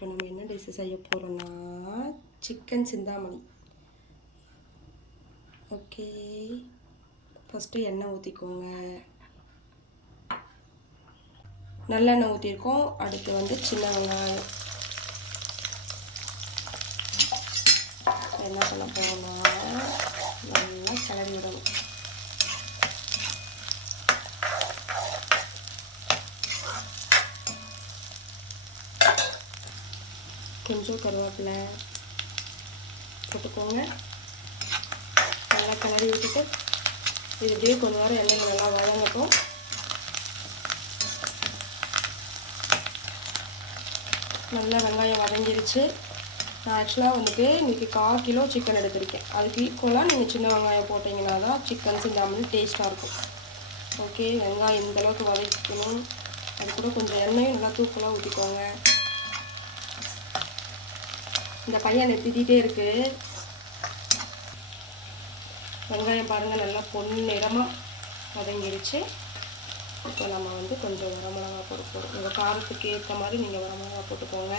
இப்போ நம்ம என்ன டிஷ் செய்ய போகிறோன்னா சிக்கன் சிந்தாமணி. ஓகே, ஃபஸ்ட்டு எண்ணெய் ஊற்றிக்கோங்க. நல்லெண்ணெய் ஊற்றிருக்கோம். அடுத்து வந்து சின்ன வெங்காயம் என்ன பண்ண போகிறோம்னா நல்லா கிளறி விடணும். கொஞ்சம் கருவேப்பிலை போட்டுக்கோங்க. நல்லா கிளறி விட்டுட்டு இது இப்படியே கொஞ்சம் நேரம் எண்ணெயில் நல்லா வதங்கட்டும். நல்லா வெங்காயம் வதங்கிருச்சு. நான் ஆக்சுவலாக வந்துட்டு இன்றைக்கி 1/4 கிலோ சிக்கன் எடுத்திருக்கேன். அதுக்கு ஈக்குவலாக நீங்கள் சின்ன வெங்காயம் போட்டிங்கன்னா தான் சிக்கன் சிந்தாமணி டேஸ்ட்டாக இருக்கும். ஓகே, வெங்காயம் இந்தளவுக்கு வதக்கணும். அது கூட கொஞ்சம் எண்ணெயும் நல்லா தூக்கலாக ஊற்றிக்கோங்க. இந்த பையன் திட்டிகிட்டே இருக்குது. வெங்காயம் பாருங்கள் நல்லா பொன்னிறமாக வதங்கிடுச்சு. இப்போ நம்ம வந்து கொஞ்சம் வரமிளகா போடுவோம். உங்கள் காரத்துக்கு ஏற்ற மாதிரி நீங்கள் வரமிளகா போட்டுக்கோங்க.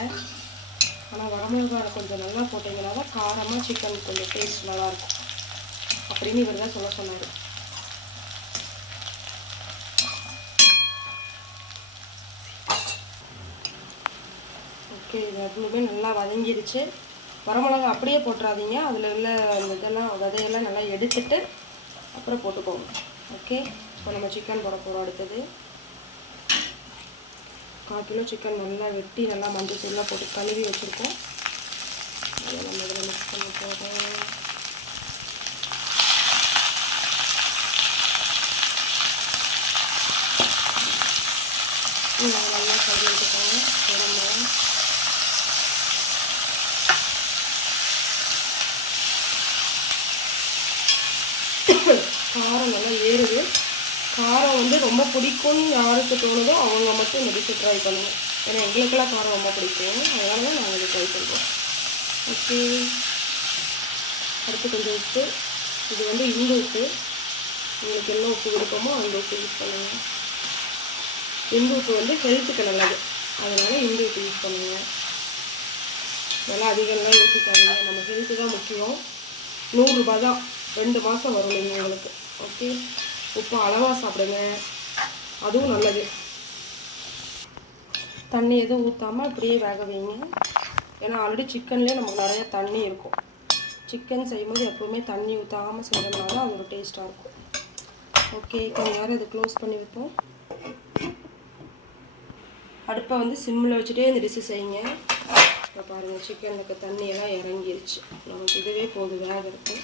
ஆனால் வரமிளகா கொஞ்சம் நல்லா போட்டிங்கன்னா தான் காரமாக சிக்கன் கொஞ்சம் டேஸ்ட் நல்லாயிருக்கும் அப்படின்னு இவர் தான் சொல்ல சொன்னார். ஓகே, இது எப்பவுமே நல்லா வதங்கிடுச்சு. வரமிளகா அப்படியே போட்டுறாதீங்க. அதில் உள்ள அந்த இதெல்லாம் விதையெல்லாம் நல்லா எடுத்துட்டு அப்புறம் போட்டுக்கோங்க. ஓகே, இப்போ நம்ம சிக்கன் போட போகிறோம். அடுத்தது 1/4 கிலோ சிக்கன் நல்லா வெட்டி நல்லா மஞ்சள் தூள்லாம் போட்டு கழுவி வச்சுருக்கோம். அதை நம்ம இதில் மிக்ஸ் பண்ண போகிறோம். நல்லா கழுவி வச்சுக்கோங்க. காரம் நல்லா ஏறுது. காரம் வந்து ரொம்ப பிடிக்கும்னு யாருக்கு தோணுதோ அவங்க மட்டும் இந்த டிஷ்ஷை ட்ரை பண்ணுவோம். ஏன்னா எங்களுக்கெல்லாம் காரம் ரொம்ப பிடிக்கும், அதனால தான் நாங்கள் இதை ட்ரை பண்ணுறோம். ஓகே, அடுத்து கொஞ்சம் உப்பு. இது வந்து இந்து உப்பு. உங்களுக்கு என்ன உப்பு விருப்பமோ அந்த உப்பு யூஸ் பண்ணுங்கள். இந்து உப்பு வந்து ஹெல்த்துக்கு நல்லது, அதனால் இந்து உப்பு யூஸ் பண்ணுங்கள். நல்லா அதிகம்லாம் யோசிக்காதீங்க. நம்ம ஹெல்த்து தான் முக்கியம். 100 ரூபா தான், 2 மாதம் வரும் நீங்கள் உங்களுக்கு. ஓகே, உப்பு அளவாக சாப்பிடுங்க, அதுவும் நல்லது. தண்ணி எதுவும் ஊற்றாமல் இப்படியே வேக வைங்க. ஏன்னா ஆல்ரெடி சிக்கன்லேயே நமக்கு நிறைய தண்ணி இருக்கும். சிக்கன் செய்யும்போது எப்போவுமே தண்ணி ஊற்றாமல் செஞ்சோம்னா தான் அதோட டேஸ்ட்டாக இருக்கும். ஓகே, கொஞ்சம் நேரம் இதை க்ளோஸ் பண்ணி வைப்போம். அடுப்பை வந்து சிம்மில் வச்சுட்டே இந்த டிஷ்ஷு செய்யுங்க. இப்போ பாருங்கள், சிக்கனுக்கு தண்ணியெல்லாம் இறங்கிருச்சு. நமக்கு இதுவே போதும் வேகிறதுக்கு.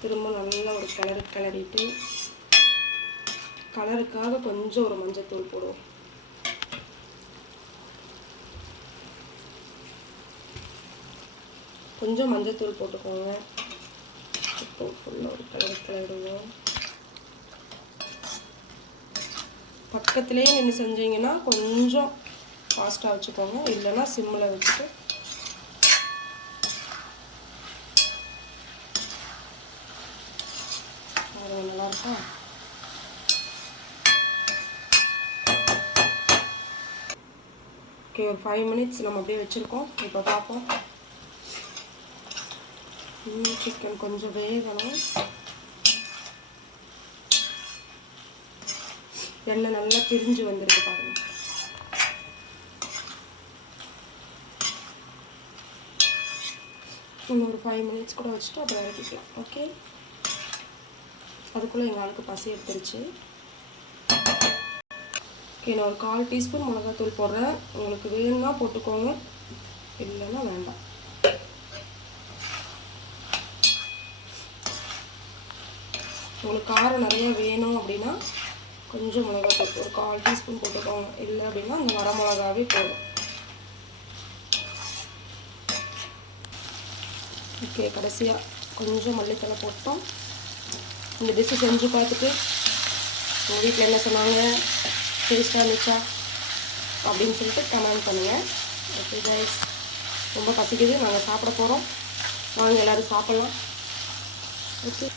திரும்ப நல்லா ஒரு கிளறிட்டு கலருக்காக கொஞ்சம் ஒரு மஞ்சத்தூள் போடுவோம். கொஞ்சம் மஞ்சத்தூள் போட்டுக்கோங்க. இப்போ ஃபுல்லாக ஒரு கிளறிடுவோம். பக்கத்துலேயே நின்று செஞ்சீங்கன்னா கொஞ்சம் ஃபாஸ்ட்டாக வச்சுக்கோங்க, இல்லைன்னா சிம்மில் வச்சுட்டு நல்லாயிருக்கா. ஓகே, ஒரு 5 மினிட்ஸ் நம்ம அப்படியே வச்சுருக்கோம். இப்போ பார்ப்போம். சிக்கன் கொஞ்சம் வேகணும். எண்ணெய் நல்லா பிரிஞ்சு வந்திருக்கு பாருங்கள். இன்னும் ஒரு 5 மினிட்ஸ் கூட வச்சுட்டு அப்புறம் இறக்கிக்கலாம். ஓகே, அதுக்குள்ளே எங்கள் ஆளுக்கு பசி எடுத்துருச்சு. ஓகே, நான் ஒரு 1/4 டீஸ்பூன் மிளகாத்தூள் போடுறேன். உங்களுக்கு வேணும்னா போட்டுக்கோங்க, இல்லைன்னா வேண்டாம். உங்களுக்கு காரம் நிறையா வேணும் அப்படின்னா கொஞ்சம் மிளகாத்தூள் ஒரு 1/4 டீஸ்பூன் போட்டுக்கோங்க. இல்லை அப்படின்னா அந்த வரமிளகாவே போதும். ஓகே, கடைசியாக கொஞ்சம் மல்லித்தலை போட்டோம். இந்த டிஷ்ஷு செஞ்சு பார்த்துட்டு உங்கள் வீட்டில் என்ன சொன்னாங்க, டேஸ்ட்டாக இருந்துச்சா அப்படின்னு சொல்லிட்டு கமெண்ட் பண்ணுங்கள். ஓகே கைஸ், ரொம்ப பசிக்குது, நாங்கள் சாப்பிட போகிறோம். வாங்க எல்லோரும் சாப்பிட்லாம். ஓகே.